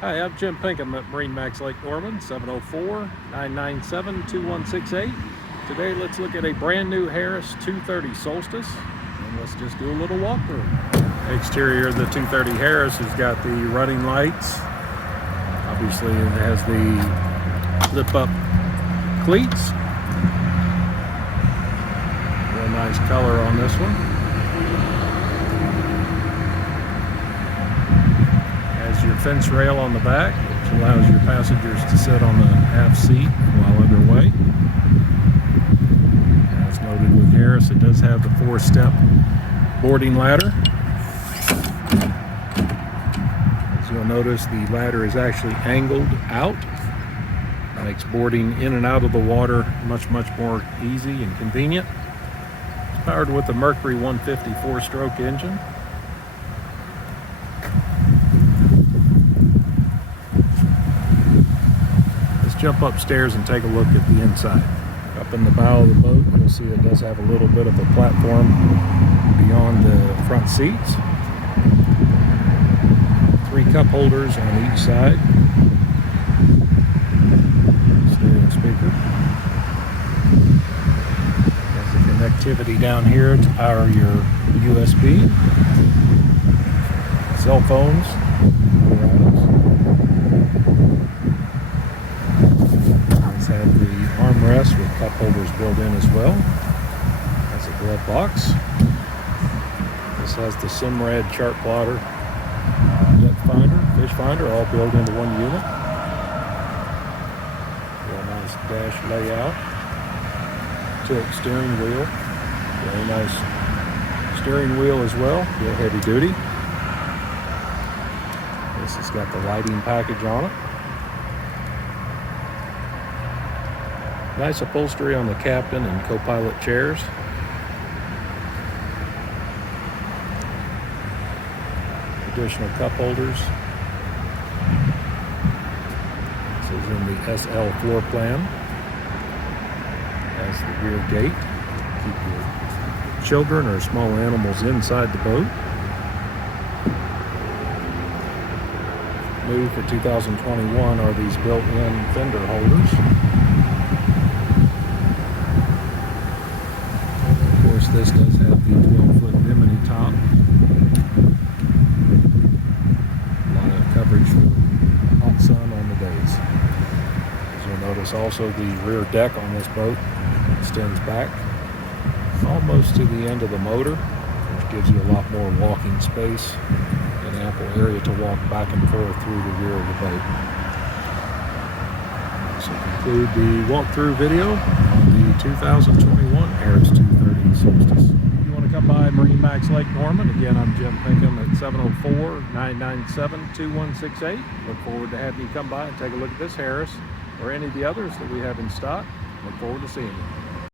Hi, I'm Jim Pinkham at MarineMax Lake Norman, 704-997-2168. Today, let's look at a brand new Harris 230 Solstice, and let's just do a little walkthrough. Exterior of the 230 Harris has got the running lights. Obviously, it has the flip-up cleats. Real nice color on this one. Your fence rail on the back, which allows your passengers to sit on the aft seat while underway. As noted with Harris, it does have the 4-step boarding ladder. As you'll notice, the ladder is actually angled out. That makes boarding in and out of the water much more easy and convenient. It's powered with the Mercury 150 4-stroke engine. Jump upstairs and take a look at the inside. Up in the bow of the boat, you'll see it does have a little bit of a platform beyond the front seats. 3 cup holders on each side. Stereo speaker. Has the connectivity down here to power your USB, cell phones, other items. Have the armrest with cup holders built in as well. Has a glove box. This has the Simrad chart plotter, depth finder, fish finder, all built into one unit. Real nice dash layout. Tilt steering wheel. Very nice steering wheel as well. Real heavy duty. This has got the lighting package on it. Nice upholstery on the captain and co-pilot chairs. Additional cup holders. This is in the SL floor plan. Has the rear gate. Keep your children or small animals inside the boat. New for 2021 are these built-in fender holders. This does have the 12-foot bimini top. A lot of coverage for hot sun on the days. As you'll notice, also the rear deck on this boat extends back almost to the end of the motor, which gives you a lot more walking space and ample area to walk back and forth through the rear of the boat. So conclude the walkthrough video on the 2021 Harris 230 Solstice. If you want to come by MarineMax Lake Norman, again, I'm Jim Pinkham at 704-997-2168. Look forward to having you come by and take a look at this Harris or any of the others that we have in stock. Look forward to seeing you.